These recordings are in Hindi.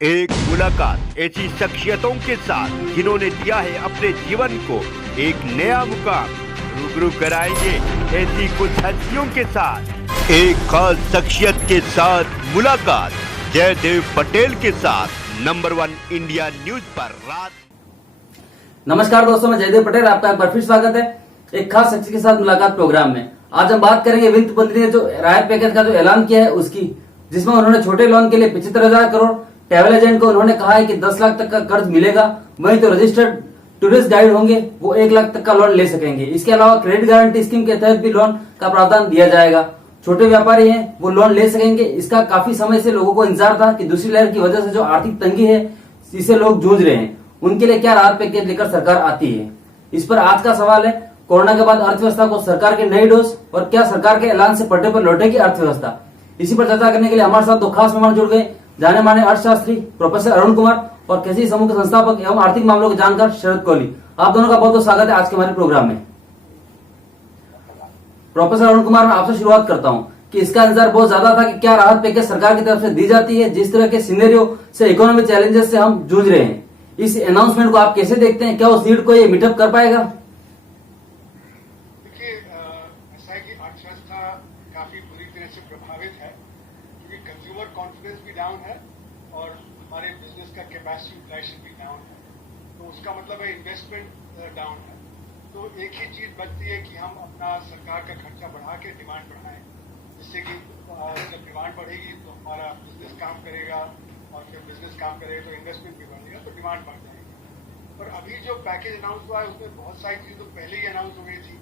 एक मुलाकात ऐसी शख्सियतों के साथ जिन्होंने दिया है अपने जीवन को एक नया मुकाम। रूबरू कराएंगे ऐसी कुछ हस्तियों के साथ एक खास शख्सियत के साथ मुलाकात जयदेव पटेल के साथ नंबर 1 इंडिया न्यूज पर रात। नमस्कार दोस्तों, मैं जयदेव पटेल, आपका एक बार फिर स्वागत है एक खास शख्स के साथ मुलाकात प्रोग्राम में। आज हम बात करेंगे वित्त मंत्री ने जो राहत पैकेज का जो ऐलान किया है उसकी, जिसमें उन्होंने छोटे लोन के लिए 75,000 करोड़, ट्रैवल एजेंट को उन्होंने कहा है कि 10 लाख तक का कर्ज मिलेगा, वहीं तो रजिस्टर्ड टूरिस्ट गाइड होंगे वो 1 लाख तक का लोन ले सकेंगे। इसके अलावा क्रेडिट गारंटी स्कीम के तहत भी लोन का प्रावधान दिया जाएगा। छोटे व्यापारी हैं वो लोन ले सकेंगे। इसका काफी समय से लोगों को इंतजार था कि दूसरी लहर की वजह से जो आर्थिक तंगी है इसे लोग जूझ रहे हैं, उनके लिए क्या राहत पैकेज लेकर सरकार आती है। इस पर आज का सवाल है, कोरोना के बाद अर्थव्यवस्था को सरकार के नई डोज और क्या सरकार के ऐलान से पटरी पर लौटेगी अर्थव्यवस्था। इसी पर चर्चा करने के लिए हमारे साथ दो खास मेहमान जुड़ गए, जाने माने अर्थशास्त्री प्रोफेसर अरुण कुमार और केसी समूह के संस्थापक एवं आर्थिक मामलों के जानकार शरद कोहली। आप दोनों का बहुत बहुत स्वागत है आज के हमारे प्रोग्राम में। प्रोफेसर अरुण कुमार, मैं आपसे शुरुआत करता हूं कि इसका इंतजार बहुत ज्यादा था कि क्या राहत पैकेज सरकार की तरफ से दी जाती है। जिस तरह के सिनेरियो से इकोनॉमिक चैलेंजेस से हम जूझ रहे हैं, इस अनाउंसमेंट को आप कैसे देखते हैं? क्या उस नीड को ये मीटअप कर पाएगा? देखिए, ऐसा है कि अर्थव्यवस्था काफी बुरी तरह से प्रभावित है क्योंकि कंज्यूमर कॉन्फिडेंस भी डाउन है और हमारे बिजनेस का कैपेसिटी यूटिलाइजेशन भी डाउन है। तो उसका मतलब है इन्वेस्टमेंट डाउन है। तो एक ही चीज बचती है कि हम अपना सरकार का खर्चा बढ़ा के डिमांड बढ़ाएं, जिससे कि जब डिमांड बढ़ेगी तो हमारा बिजनेस काम करेगा और जब बिजनेस काम करेगा तो इन्वेस्टमेंट भी बढ़ेगा, तो डिमांड बढ़ जाएगी। पर अभी जो पैकेज अनाउंस हुआ है उसमें बहुत सारी चीजें तो पहले ही अनाउंस हो गई थी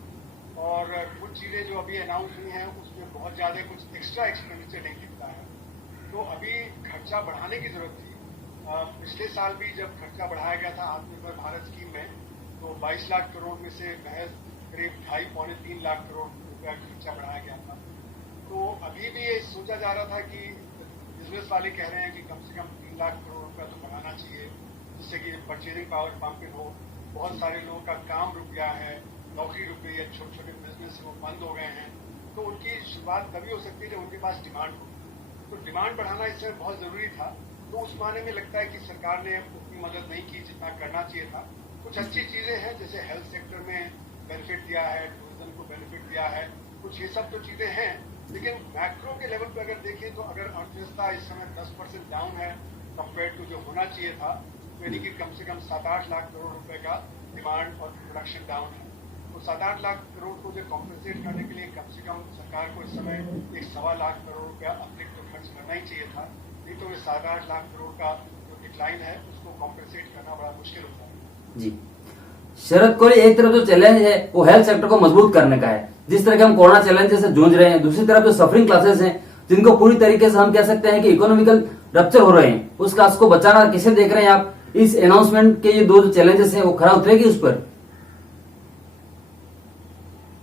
और कुछ चीजें जो अभी अनाउंस हुई हैं उसमें बहुत ज्यादा कुछ एक्स्ट्रा एक्सपेंडिचर नहीं दिखता है। तो अभी खर्चा बढ़ाने की जरूरत थी। पिछले साल भी जब खर्चा बढ़ाया गया था आत्मनिर्भर भारत स्कीम में, तो 22 लाख करोड़ में से महज करीब 2.5-3 लाख करोड़ रुपया खर्चा बढ़ाया गया था। तो अभी भी ये सोचा जा रहा था कि बिजनेस वाले कह रहे हैं कि कम से कम 3 लाख करोड़ रुपया तो बढ़ाना चाहिए, जिससे कि परचेजिंग पावर पंपिंग हो। बहुत सारे लोगों का काम रुक गया है, नौकरी रुक गई है, छोटे छोटे बिजनेस वो बंद हो गए हैं। तो उनकी शुरुआत तभी हो सकती है जब उनके पास डिमांड हो। तो डिमांड बढ़ाना इस समय बहुत जरूरी था। तो उस माने में लगता है कि सरकार ने उतनी मदद नहीं की जितना करना चाहिए था। कुछ अच्छी चीजें हैं, जैसे हेल्थ सेक्टर में बेनिफिट दिया है, टूरिज्म को बेनिफिट दिया है, कुछ ये सब तो चीजें हैं। लेकिन मैक्रो के लेवल पर अगर देखें तो अगर अर्थव्यवस्था इस समय 10% डाउन है कंपेयर टू जो होना चाहिए था, यानी कि कम से कम 7-8 लाख करोड़ रुपए का डिमांड और प्रोडक्शन डाउन है। तो 7-8 लाख करोड़ को जो कॉम्पेंसेट करने के लिए कम से कम सरकार को इस समय 1.25 लाख करोड़ रुपया अतिरिक्त तो खर्च करना ही चाहिए था। नहीं तो ये 7-8 लाख करोड़ का जो डिक्लाइन है उसको कॉम्पेंसेट करना बड़ा मुश्किल होता है। जी शरद कोहली, एक तरफ जो चैलेंज है वो हेल्थ सेक्टर को मजबूत करने का है, जिस तरह के हम कोरोना चैलेंज से जूझ रहे हैं। दूसरी तरफ जो सफरिंग क्लासेस हैं जिनको पूरी तरीके से हम कह सकते हैं कि इकोनॉमिकल रप्चर हो रहे हैं, उस क्लास को बचाना कैसे देख रहे हैं आप? इस अनाउंसमेंट के ये दो जो चैलेंजेस हैं वो खरा उतरेगी उस पर?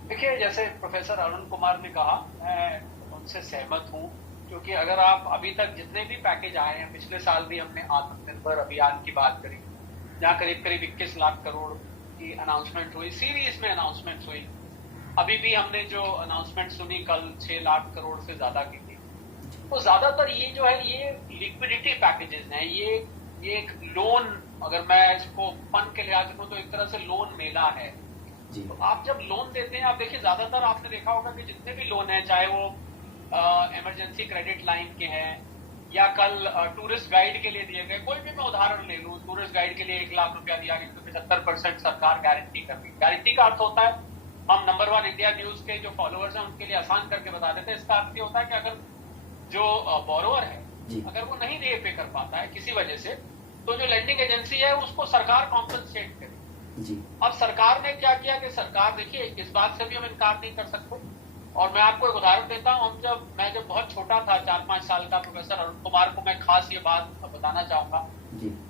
देखिए, जैसे प्रोफेसर अरुण कुमार ने कहा, मैं उनसे सहमत हूं, क्योंकि अगर आप अभी तक जितने भी पैकेज आए हैं, पिछले साल भी हमने आत्मनिर्भर अभियान की बात करी जहां करीब करीब 21 लाख करोड़ की अनाउंसमेंट हुई, सीरीज में अनाउंसमेंट हुई। अभी भी हमने जो अनाउंसमेंट सुनी कल 6 लाख करोड़ से ज्यादा की थी। तो ज्यादातर ये जो है ये लिक्विडिटी पैकेजेस हैं, ये एक लोन, अगर मैं इसको फंड के लिहाज से तो एक तरह से लोन मेला है। तो आप जब लोन देते हैं, आप देखिए ज्यादातर आपने देखा होगा कि जितने भी लोन हैं, चाहे वो इमरजेंसी क्रेडिट लाइन के हैं या कल टूरिस्ट गाइड के लिए दिए गए, कोई भी मैं उदाहरण ले लूं, टूरिस्ट गाइड के लिए 1 लाख रुपया दिया गया तो 75% सरकार गारंटी कर रही है। गारंटी का अर्थ होता है, हम नंबर 1 इंडिया न्यूज के जो फॉलोअर्स हैं उनके लिए आसान करके बता देते हैं, इसका अर्थ ये होता है कि अगर जो बोरोवर है अगर वो नहीं पे कर पाता है किसी वजह से, तो जो लेंडिंग एजेंसी है उसको सरकार कॉम्पनसेट करे। अब सरकार ने क्या किया कि सरकार, देखिए इस बात से भी हम इनकार नहीं कर सकते, और मैं आपको एक उदाहरण देता हूं। मैं जब बहुत छोटा था, 4-5 साल का, प्रोफेसर अरुण कुमार को मैं खास ये बात बताना चाहूंगा।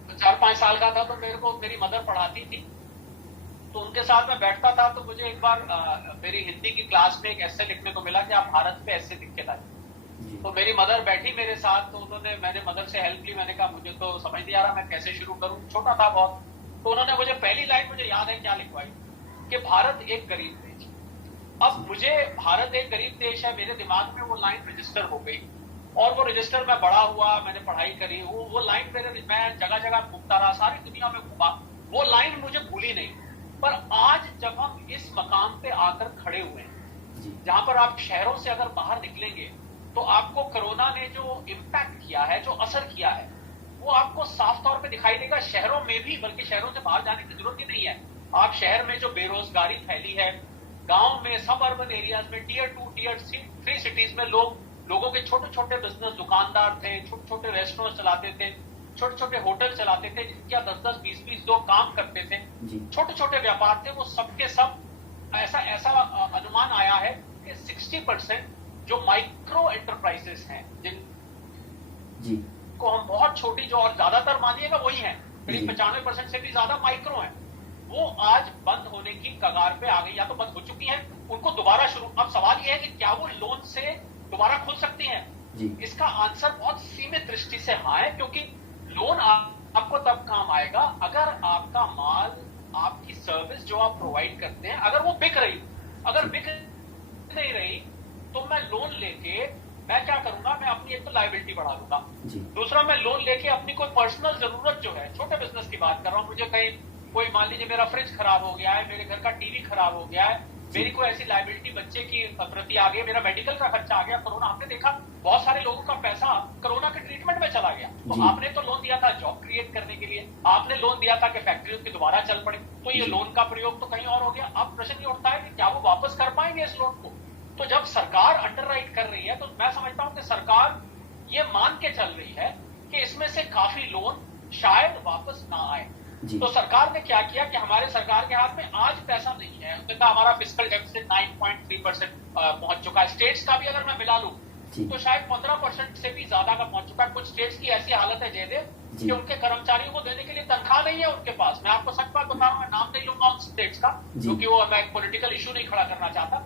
तो 4-5 साल का था तो मेरे को मेरी मदर पढ़ाती थी, तो उनके साथ मैं बैठता था। तो मुझे एक बार मेरी हिंदी की क्लास में एक ऐसे लिखने को मिला कि आप भारत पे ऐसे लिख के लाइए। तो मेरी मदर बैठी मेरे साथ, तो मैंने मदर से हेल्प ली। मैंने कहा मुझे तो समझ नहीं आ रहा मैं कैसे शुरू करूं, छोटा था बहुत। तो उन्होंने मुझे पहली लाइन मुझे याद है क्या लिखवाई कि भारत एक गरीब देश। अब मुझे भारत एक गरीब देश है, मेरे दिमाग में वो लाइन रजिस्टर हो गई और वो रजिस्टर में बड़ा हुआ, मैंने पढ़ाई करी, वो लाइन मेरे, मैं जगह जगह घूमता रहा, सारी दुनिया में घूमा, वो लाइन मुझे भूली नहीं। पर आज जब हम इस मकाम पे आकर खड़े हुए हैं, जहां पर आप शहरों से अगर बाहर निकलेंगे तो आपको कोरोना ने जो इम्पैक्ट किया है, जो असर किया है, वो आपको साफ तौर पे दिखाई देगा शहरों में भी, बल्कि शहरों से बाहर जाने की जरूरत ही नहीं है। आप शहर में जो बेरोजगारी फैली है, गांव में, सब अर्बन एरियाज में, टियर 2, टियर 3 सिटीज में लोगों के छोटे छोटे बिजनेस, दुकानदार थे, छोटे छोटे रेस्टोरेंट चलाते थे, छोटे छोटे होटल चलाते थे, जिनके 10-10, 20-20 लोग काम करते थे, छोटे छोटे व्यापार थे, वो सबके सब ऐसा अनुमान आया है कि 60% जो माइक्रो एंटरप्राइजेस हैं, जिनको हम बहुत छोटी, जो और ज्यादातर मानिएगा वही है, करीब 95% से भी ज्यादा माइक्रो हैं, वो आज बंद होने की कगार पे आ गई, या तो बंद हो चुकी हैं, उनको दोबारा शुरू। अब सवाल यह है कि क्या वो लोन से दोबारा खुल सकती हैं? इसका आंसर बहुत सीमित दृष्टि से हाँ है, क्योंकि लोन आपको तब काम आएगा अगर आपका माल, आपकी सर्विस जो आप प्रोवाइड करते हैं, अगर वो बिक रही, अगर बिक नहीं रही तो मैं लोन लेके मैं क्या करूंगा, मैं अपनी एक तो लायबिलिटी बढ़ा दूंगा, दूसरा मैं लोन लेके अपनी कोई पर्सनल जरूरत जो है, छोटे बिजनेस की बात कर रहा हूं, मुझे कहीं कोई, मान लीजिए मेरा फ्रिज खराब हो गया है, मेरे घर का टीवी खराब हो गया है, मेरी कोई ऐसी लायबिलिटी बच्चे की प्रति आ गई, मेरा मेडिकल का खर्चा आ गया, कोरोना, हमने देखा बहुत सारे लोगों का पैसा कोरोना के ट्रीटमेंट में चला गया, तो आपने तो लोन दिया था जॉब क्रिएट करने के लिए, आपने लोन दिया था कि फैक्ट्रियों की दोबारा चल पड़े, तो ये लोन का प्रयोग तो कहीं और हो गया। अब प्रश्न ये उठता है कि क्या वो वापस कर पाएंगे इस लोन को? तो जब सरकार अंडरराइट कर रही है, तो मैं समझता हूं कि सरकार ये मान के चल रही है कि इसमें से काफी लोन शायद वापस ना आए। तो सरकार ने क्या किया कि हमारे सरकार के हाथ में आज पैसा नहीं है, उनका हमारा फिस्कल डेफिसिट 9.3% पहुंच चुका है। स्टेट्स का भी अगर मैं मिला लूं तो शायद 15% से भी ज्यादा का पहुंच चुका है। कुछ स्टेट्स की ऐसी हालत है जयदेव कि उनके कर्मचारियों को देने के लिए तनख्वाह नहीं है उनके पास। मैं आपको सच बात बता रहा हूं, मैं नाम नहीं लूंगा उन स्टेट्स का, क्योंकि वो मैं एक पॉलिटिकल इशू नहीं खड़ा करना चाहता।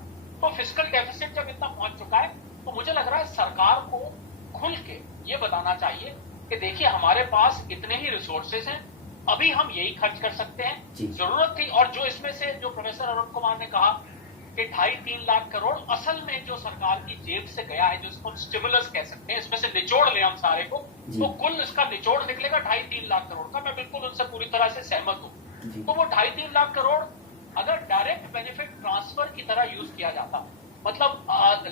तो फिस्कल डेफिसिट जब इतना पहुंच चुका है, तो मुझे लग रहा है सरकार को खुल के ये बताना चाहिए कि देखिए हमारे पास इतने ही रिसोर्सेज हैं, अभी हम यही खर्च कर सकते हैं, जरूरत थी। और जो इसमें से जो प्रोफेसर अरुण कुमार ने कहा कि 2.5-3 लाख करोड़ असल में जो सरकार की जेब से गया है, जिसको स्टिमुलस कह सकते हैं, इसमें से निचोड़ ले हम सारे को, तो कुल इसका निचोड़ निकलेगा 2.5-3 लाख करोड़ का। मैं बिल्कुल उनसे पूरी तरह से सहमत हूं। तो वो 2.5-3 लाख करोड़ अगर डायरेक्ट बेनिफिट ट्रांसफर की तरह यूज किया जाता, मतलब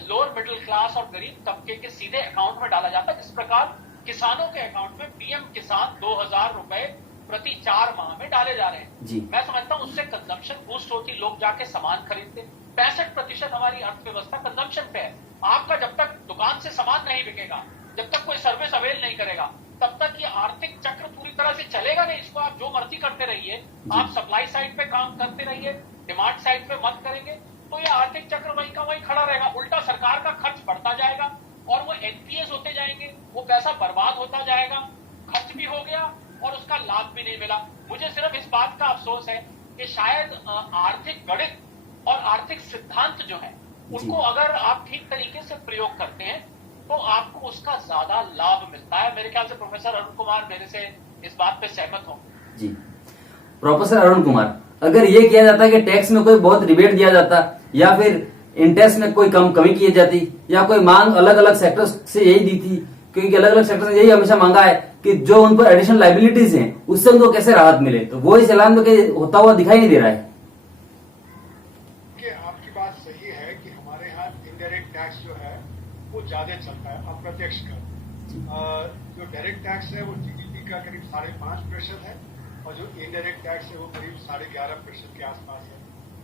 लोअर मिडिल क्लास और गरीब तबके के सीधे अकाउंट में डाला जाता, जिस प्रकार किसानों के अकाउंट में पीएम किसान 2000 रुपए प्रति 4 माह में डाले जा रहे हैं, मैं समझता हूं उससे कंजम्पशन बूस्ट होती, लोग जाके सामान खरीदते। 65% हमारी अर्थव्यवस्था कंजम्पशन पे है। आपका जब तक दुकान से सामान नहीं बिकेगा, जब तक कोई सर्विस अवेल नहीं करेगा, तब तक ये आर्थिक चक्र पूरी तरह से चलेगा नहीं। इसको आप जो मर्जी करते रहिए, आप सप्लाई साइड पे काम करते रहिए, डिमांड साइड पे मत करेंगे, तो ये आर्थिक चक्र वही का वही खड़ा रहेगा। उल्टा सरकार का खर्च बढ़ता जाएगा और वो एनपीएस होते जाएंगे, वो पैसा बर्बाद होता जाएगा, खर्च भी हो गया और उसका लाभ भी नहीं मिला। मुझे सिर्फ इस बात का अफसोस है कि शायद आर्थिक गणित और आर्थिक सिद्धांत जो है, उनको अगर आप ठीक तरीके से प्रयोग करते हैं तो आपको उसका ज्यादा लाभ मिलता है। मेरे ख्याल से प्रोफेसर अरुण कुमार मेरे से इस बात पे सहमत हो। जी प्रोफेसर अरुण कुमार, अगर ये किया जाता है कि टैक्स में कोई बहुत रिबेट दिया जाता, या फिर इंटरेस्ट में कोई कमी की जाती, या कोई मांग अलग अलग सेक्टर से यही दी थी, क्योंकि अलग अलग सेक्टर ने यही हमेशा मांगा है कि जो उन पर एडिशनल लाइबिलिटीज हैं उससे उनको कैसे राहत मिले, तो वो इस ऐलान में होता हुआ दिखाई नहीं दे रहा है। आपकी बात सही है कि हमारे यहाँ इनडायरेक्ट टैक्स जो है वो ज्यादा चलता है अप्रत्यक्ष कर। जो डायरेक्ट टैक्स है वो जीडीपी का करीब 5.5% है, और जो इनडायरेक्ट टैक्स है वो करीब 11.5% के आसपास है।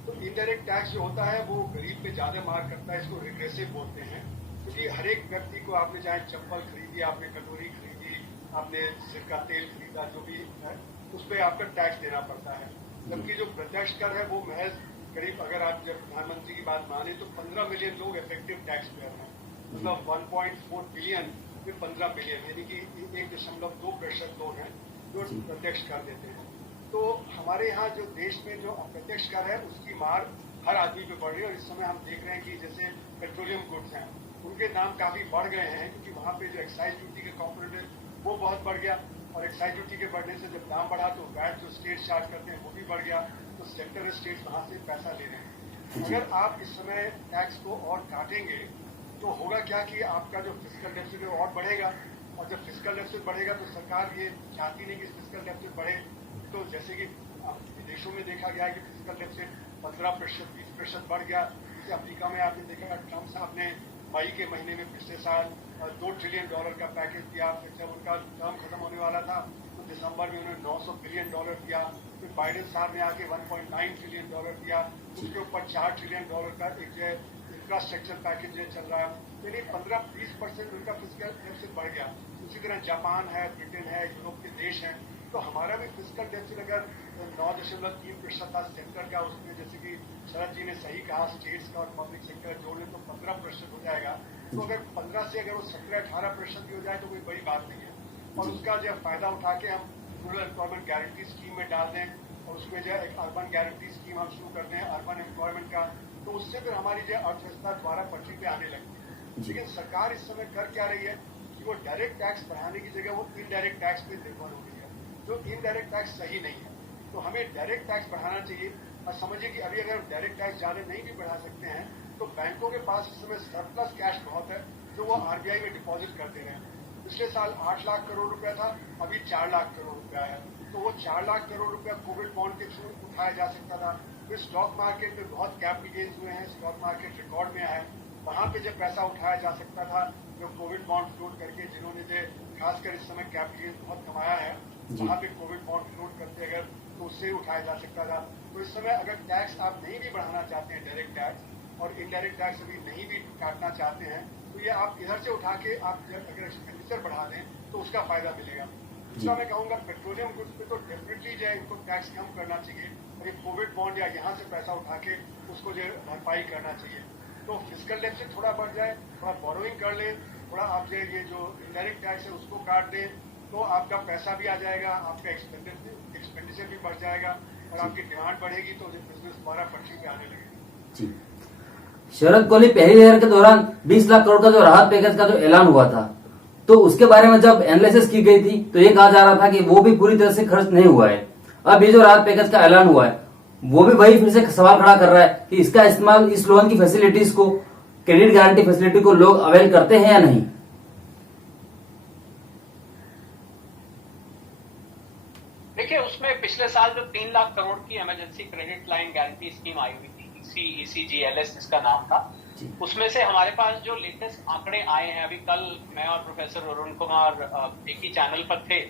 तो इनडायरेक्ट टैक्स जो होता है वो गरीब पे ज्यादा मार करता है, इसको रिग्रेसिव बोलते हैं, क्योंकि हर एक व्यक्ति को आपने चाहे चप्पल खरीदी, आपने कटोरी खरीदी, आपने सिर का तेल खरीदा, जो भी है उस पर आपका टैक्स देना पड़ता है। जबकि जो प्रत्यक्ष कर है वो महज करीब, अगर आप जब प्रधानमंत्री की बात माने तो 15 मिलियन लोग इफेक्टिव टैक्स पेयर हैं, मतलब 1.4 बिलियन में 15 मिलियन, यानी कि 1.2% लोग हैं जो प्रत्यक्ष कर देते हैं। तो हमारे यहाँ जो देश में जो अप्रत्यक्ष कर है उसकी मार हर आदमी पे बढ़ रही है। और इस समय हम देख रहे हैं कि जैसे पेट्रोलियम गुड्स हैं, उनके दाम काफी बढ़ गए हैं, क्योंकि वहां पे जो एक्साइज ड्यूटी का कॉम्पोनेंट है वो बहुत बढ़ गया, और एक्साइज ड्यूटी के बढ़ने से जब दाम बढ़ा तो वैट जो स्टेट चार्ज करते हैं वो भी बढ़ गया, तो सेक्टर स्टेट्स वहां से पैसा ले रहे हैं। अगर आप इस समय टैक्स को और काटेंगे तो होगा क्या कि आपका जो फिजिकल डेफिसिट है और बढ़ेगा, और जब फिजिकल डेफिसिट बढ़ेगा तो सरकार ये चाहती नहीं कि फिजिकल डेफिसिट बढ़े। तो जैसे कि विदेशों में देखा गया है कि फिजिकल डेफिसिट 15%, 20% बढ़ गया। जैसे अफ्रीका में आपने देखा ट्रम्प साहब ने मई के महीने में पिछले साल $2 ट्रिलियन का पैकेज दिया। फिर जब उनका टर्म खत्म होने वाला था तो दिसंबर में उन्होंने $900 बिलियन दिया। फिर बाइडेन साहब ने आके $1.9 ट्रिलियन दिया। उसके ऊपर $4 ट्रिलियन का एक जो इंफ्रास्ट्रक्चर पैकेज चल रहा है। यानी 15-20% उनका फिजिकल डेफिसिट बढ़ गया। उसी तरह जापान है, ब्रिटेन है, यूरोप के देश हैं। तो हमारा भी फिजिकल डेफिसिट अगर 9.3% था सेक्टर का, उसमें जैसे कि शरद जी ने सही कहा स्टेट्स का और पब्लिक सेक्टर जोड़े तो 15% हो जाएगा। तो अगर 15 से अगर वो 17-18% भी हो जाए तो कोई बड़ी बात नहीं है। और उसका जो फायदा उठा के हम रूरल एम्प्लॉयमेंट गारंटी स्कीम में डाल दें और उसमें जो एक अर्बन गारंटी स्कीम हम शुरू कर दें अर्बन एम्प्लॉयमेंट का, तो उससे फिर हमारी जो अर्थव्यवस्था द्वारा पटरी पे आने लगती है। लेकिन सरकार इस समय कर क्या रही है कि वो डायरेक्ट टैक्स बढ़ाने की जगह वो इनडायरेक्ट टैक्स पे निर्भर हो रही है, जो इनडायरेक्ट टैक्स सही नहीं है। तो हमें डायरेक्ट टैक्स बढ़ाना चाहिए। और समझिए कि अभी अगर डायरेक्ट टैक्स ज्यादा नहीं भी बढ़ा सकते हैं तो बैंकों के पास इस समय सरप्लस कैश बहुत है जो वो आरबीआई में डिपॉजिट कर दे रहे हैं। पिछले साल 8 लाख करोड़ रुपया था, अभी 4 लाख करोड़ रुपया है। तो वो 4 लाख करोड़ रुपया कोविड बॉन्ड के थ्रू उठाया जा सकता था। फिर स्टॉक मार्केट में बहुत कैपिटल गेन्स हुए हैं, स्टॉक मार्केट रिकॉर्ड में आया है, वहां पे जब पैसा उठाया जा सकता था जो कोविड बॉन्ड फ्लोट करके जिन्होंने जो खासकर इस समय कैपिटल गेन्स बहुत कमाया है वहां पे कोविड बॉन्ड फ्लोट करते अगर तो उससे उठाया जा सकता था। तो इस समय अगर टैक्स आप नहीं भी बढ़ाना चाहते हैं डायरेक्ट टैक्स और इनडायरेक्ट टैक्स अभी नहीं भी काटना चाहते हैं तो ये आप इधर से उठा के आप अगर एक्सपेंडिचर बढ़ा दें तो उसका फायदा मिलेगा। दूसरा मैं कहूँगा पेट्रोलियम गुड्स पे तो डेफिनेटली जो है इनको टैक्स कम करना चाहिए और ये कोविड बॉन्ड या यहाँ से पैसा उठा के उसको जो भरपाई करना चाहिए। तो फिजिकल डेफिसिट थोड़ा बढ़ जाए, थोड़ा बोरोइंग कर ले, थोड़ा आप जो ये जो इनडायरेक्ट टैक्स है उसको काट दें तो आपका पैसा भी आ जाएगा, आपका एक्सपेंडिचर भी बढ़ जाएगा और आपकी डिमांड बढ़ेगी तो बिजनेस दोबारा पटरी पे आने लगेगा। जी, शरद कोहली पहली लहर के दौरान 20 लाख करोड़ का जो राहत पैकेज का जो ऐलान हुआ था तो उसके बारे में जब एनालिसिस की गई थी तो ये कहा जा रहा था कि वो भी पूरी तरह से खर्च नहीं हुआ है। अब ये जो राहत पैकेज का ऐलान हुआ है वो भी वही फिर से सवाल खड़ा कर रहा है कि इसका इस्तेमाल इस लोन की फैसिलिटीज को, क्रेडिट गारंटी फैसिलिटी को लोग अवेल करते हैं या नहीं। देखिए उसमें पिछले साल जो 3 लाख करोड़ की emergency credit line guarantee scheme आई हुई थी, ECGLS जिसका नाम था, उसमें से हमारे पास जो लेटेस्ट आंकड़े आए हैं, अभी कल मैं और प्रोफेसर अरुण कुमार एक ही चैनल पर थे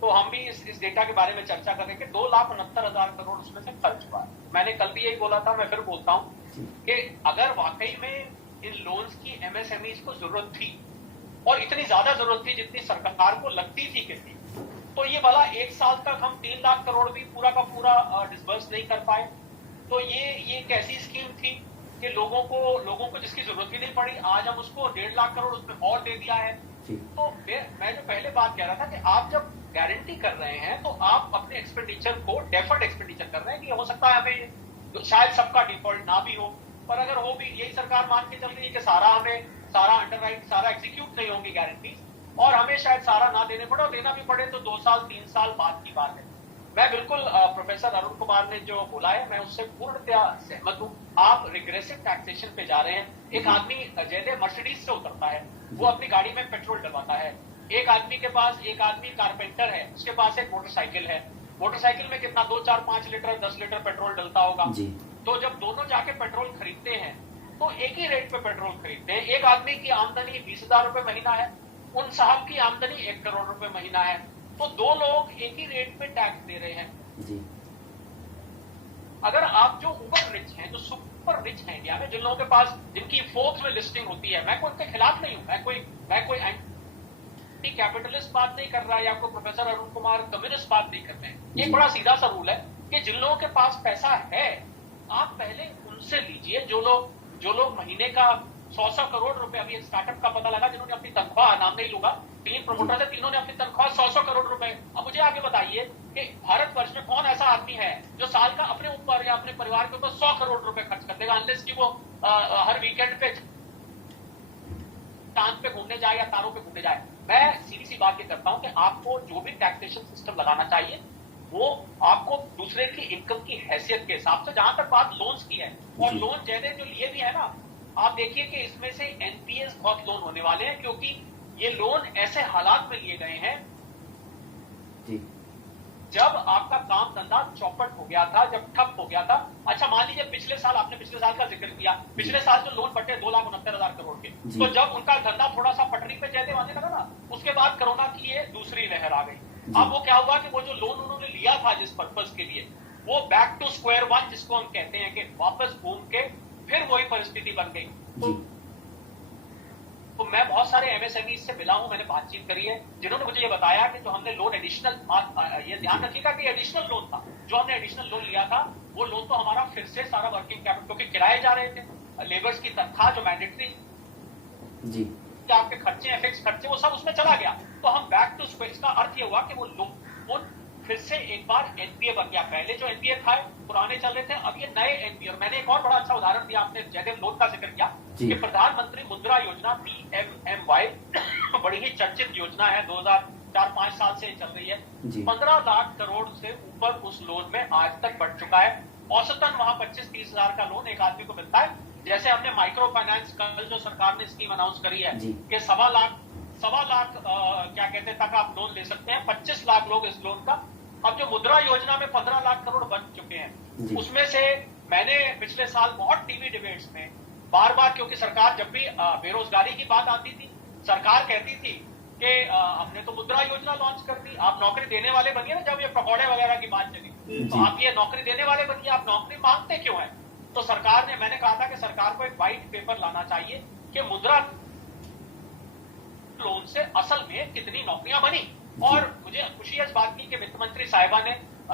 तो हम भी इस डेटा के बारे में चर्चा कर रहे कि 2,69,000 करोड़ उसमें से खर्च हुआ। मैंने कल भी यही बोला था, मैं फिर बोलता हूँ कि अगर वाकई में इन लोन्स की MSMEs को जरूरत थी और इतनी ज्यादा जरूरत थी जितनी सरकार को लगती थी कि थी, तो ये वाला 1 साल तक हम 3 लाख करोड़ भी पूरा का पूरा डिसबर्स नहीं कर पाए। तो ये एक ऐसी स्कीम थी कि लोगों को जिसकी जरूरत ही नहीं पड़ी, आज हम उसको 1.5 लाख करोड़ उसमें और दे दिया है। तो मैं जो पहले बात कह रहा था कि आप जब गारंटी कर रहे हैं तो आप अपने एक्सपेंडिचर को डेफर्ड एक्सपेंडिचर कर रहे हैं कि हो सकता है हमें तो शायद सबका डिफॉल्ट ना भी हो, पर अगर हो भी, यही सरकार मान के चल रही है कि सारा अंडरराइट सारा एग्जीक्यूट नहीं होंगी गारंटी और हमें शायद सारा ना देने पड़े और देना भी पड़े तो 2 साल 3 साल बाद की बात है। मैं बिल्कुल प्रोफेसर अरुण कुमार ने जो बोला है मैं उससे पूर्णतया सहमत हूँ। आप रिग्रेसिव टैक्सेशन पे जा रहे हैं। एक आदमी जैसे मर्सिडीज से उतरता है, वो अपनी गाड़ी में पेट्रोल डलवाता है। एक आदमी कारपेंटर है, उसके पास एक मोटरसाइकिल है, मोटरसाइकिल में कितना 2, 4, 5 लीटर 10 लीटर पेट्रोल डलता होगा। तो जब दोनों जाके पेट्रोल खरीदते हैं तो एक ही रेट पे पेट्रोल खरीदते हैं। एक आदमी की आमदनी 20,000 रुपए महीना है, उन साहब की आमदनी 1 करोड़ रुपए महीना है, तो 2 लोग एक ही रेट पे टैक्स दे रहे हैं। जी। अगर आप जो ऊपर रिच हैं, जो सुपर रिच हैं इंडिया में, जिन लोगों के पास जिनकी फोर्ब्स में लिस्टिंग होती है, मैं कोई उनके खिलाफ नहीं हूं, मैं कोई एंटी कैपिटलिस्ट बात नहीं कर रहा है या कोई प्रोफेसर अरुण कुमार कम्युनिस्ट बात नहीं कर रहे हैं। एक बड़ा सीधा सा रूल है कि जिन लोगों के पास पैसा है आप पहले उनसे लीजिए। जो लोग महीने का 100 करोड़ रुपए, अभी एक स्टार्टअप का पता लगा जिन्होंने अपनी तनख्वाह, नाम नहीं लूंगा, 3 प्रमोटर थे, तीनों ने अपनी तनख्वाह 100 करोड़ रुपए। अब मुझे आगे बताइए कि भारतवर्ष में कौन ऐसा आदमी है जो साल का अपने ऊपर या अपने परिवार के ऊपर 100 करोड़ रुपए खर्च कर देगा, अनलेस कि वो हर वीकेंड पे चांद पे घूमने जाए या तारों पे घूमने जाए। मैं सीधी सी बात ये करता हूं कि आपको जो भी टैक्सेशन सिस्टम लगाना चाहिए वो आपको दूसरे की इनकम की हैसियत के हिसाब से, जहां तक बात लोन्स की है, और लोन ज्यादा जो लिए भी है ना, आप देखिए कि इसमें से एनपीएस बहुत लोन होने वाले हैं, क्योंकि ये लोन ऐसे हालात में लिए गए हैं जी जब आपका काम धंधा चौपट हो गया था, जब ठप हो गया था। अच्छा, मान लीजिए पिछले साल, आपने पिछले साल का जिक्र किया, पिछले साल जो लोन बटे 2,69,000 करोड़ के, तो जब उनका धंधा थोड़ा सा पटरी पे जयदेव आने लगा ना, उसके बाद कोरोना की ये दूसरी लहर आ गई। अब वो क्या हुआ कि वो जो लोन उन्होंने लिया था जिस पर्पज के लिए, वो बैक टू स्क्वायर वन जिसको हम कहते हैं, कि वापस घूम के फिर वही परिस्थिति बन गई। तो मैं बहुत सारे एमएसएमई से मिला हूं, मैंने बातचीत करी है, जिन्होंने मुझे ये बताया कि जो हमने लोन एडिशनल, ये ध्यान रखिएगा कि एडिशनल लोन था, जो हमने एडिशनल लोन लिया था, वो लोन तो हमारा फिर से सारा वर्किंग कैपिटल, क्योंकि किराए जा रहे थे, लेबर्स की तनख्वाह जो मैंडेटरी जी आपके खर्चे हैं, फिक्स खर्चे, वो सब उसमें चला गया। तो हम बैक टू स्क्वायर, इसका अर्थ ये हुआ कि वो लोन फिर से एक बार एनपीए बन गया। पहले जो एनपीए था पुराने चल रहे थे, अब ये नए एनपीए। और मैंने एक और बड़ा अच्छा उदाहरण दिया, आपने जयदेव लोन का जिक्र किया कि प्रधानमंत्री मुद्रा योजना पीएमएमवाई बड़ी ही चर्चित योजना है, 2004-5 साल से चल रही है। 15 लाख करोड़ से ऊपर उस लोन में आज तक बढ़ चुका है। औसतन वहां 25-30 हजार का लोन एक आदमी को मिलता है। जैसे हमने माइक्रो फाइनेंस कल जो सरकार ने स्कीम अनाउंस करी है कि 1.25 लाख क्या कहते हैं तक आप लोन ले सकते हैं, 25 लाख लोग इस लोन का। अब जो मुद्रा योजना में 15 लाख करोड़ बन चुके हैं, उसमें से मैंने पिछले साल बहुत टीवी डिबेट्स में बार बार, क्योंकि सरकार जब भी बेरोजगारी की बात आती थी, सरकार कहती थी कि हमने तो मुद्रा योजना लॉन्च कर दी, आप नौकरी देने वाले बनिए ना। जब ये पकौड़े वगैरह की बात चली, तो आप ये नौकरी देने वाले बनिए, आप नौकरी मांगते क्यों हैं? तो सरकार ने, मैंने कहा था कि सरकार को एक व्हाइट पेपर लाना चाहिए कि मुद्रा लोन से असल में कितनी नौकरियां बनी। और मुझे खुशी है इस बात की कि वित्त मंत्री साहिबा ने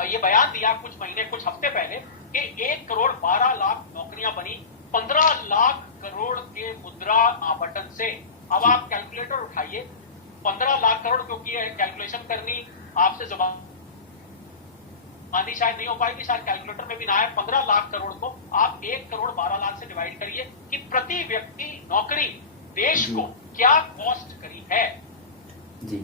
ये बयान दिया कुछ हफ्ते पहले कि 1,12,00,000 नौकरियां बनी 15 लाख करोड़ के मुद्रा आवंटन से। अब आप कैलकुलेटर उठाइए, 15 लाख करोड़, क्योंकि कैलकुलेशन करनी आपसे जुबानी शायद नहीं हो पाएगी, शायद कैलकुलेटर में भी ना है। 15 लाख करोड़ को आप 1,12,00,000 से डिवाइड करिए कि प्रति व्यक्ति नौकरी देश को क्या कॉस्ट करी है जी।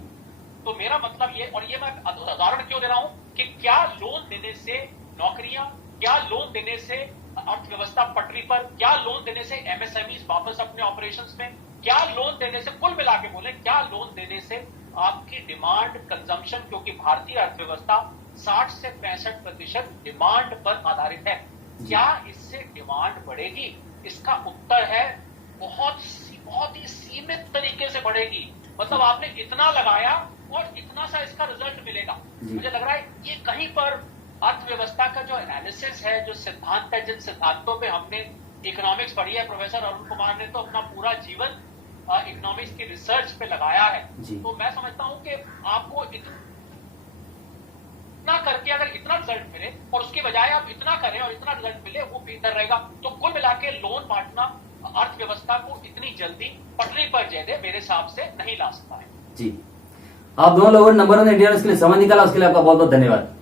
तो मेरा मतलब ये, और ये मैं उदाहरण क्यों दे रहा हूं कि क्या लोन देने से नौकरियां, क्या लोन देने से अर्थव्यवस्था पटरी पर, क्या लोन देने से एमएसएमई वापस अपने ऑपरेशंस में, क्या लोन देने से, कुल मिला के बोले, क्या लोन देने से आपकी डिमांड कंजम्पशन, क्योंकि भारतीय अर्थव्यवस्था 60 से 65% डिमांड पर आधारित है, क्या इससे डिमांड बढ़ेगी? इसका उत्तर है बहुत ही सीमित तरीके से बढ़ेगी। मतलब आपने इतना लगाया और इतना सा इसका रिजल्ट मिलेगा। मुझे लग रहा है ये कहीं पर अर्थव्यवस्था का जो एनालिसिस है, जो सिद्धांत है, जिन सिद्धांतों पे हमने इकोनॉमिक्स पढ़ी है, प्रोफेसर अरुण कुमार ने तो अपना पूरा जीवन इकोनॉमिक्स की रिसर्च पे लगाया है। तो मैं समझता हूं कि आपको इतना करके अगर इतना रिजल्ट मिले और उसके बजाय आप इतना करें और इतना रिजल्ट मिले, वो बेहतर रहेगा। तो कुल मिला के लोन बांटना अर्थव्यवस्था को इतनी जल्दी पटरी पर जयदेव मेरे हिसाब से नहीं ला सकता है। जी, आप दोनों लोगों ने नंबर 1 इंडिया न्यूज़ के लिए समय निकाला, उसके लिए आपका बहुत बहुत धन्यवाद।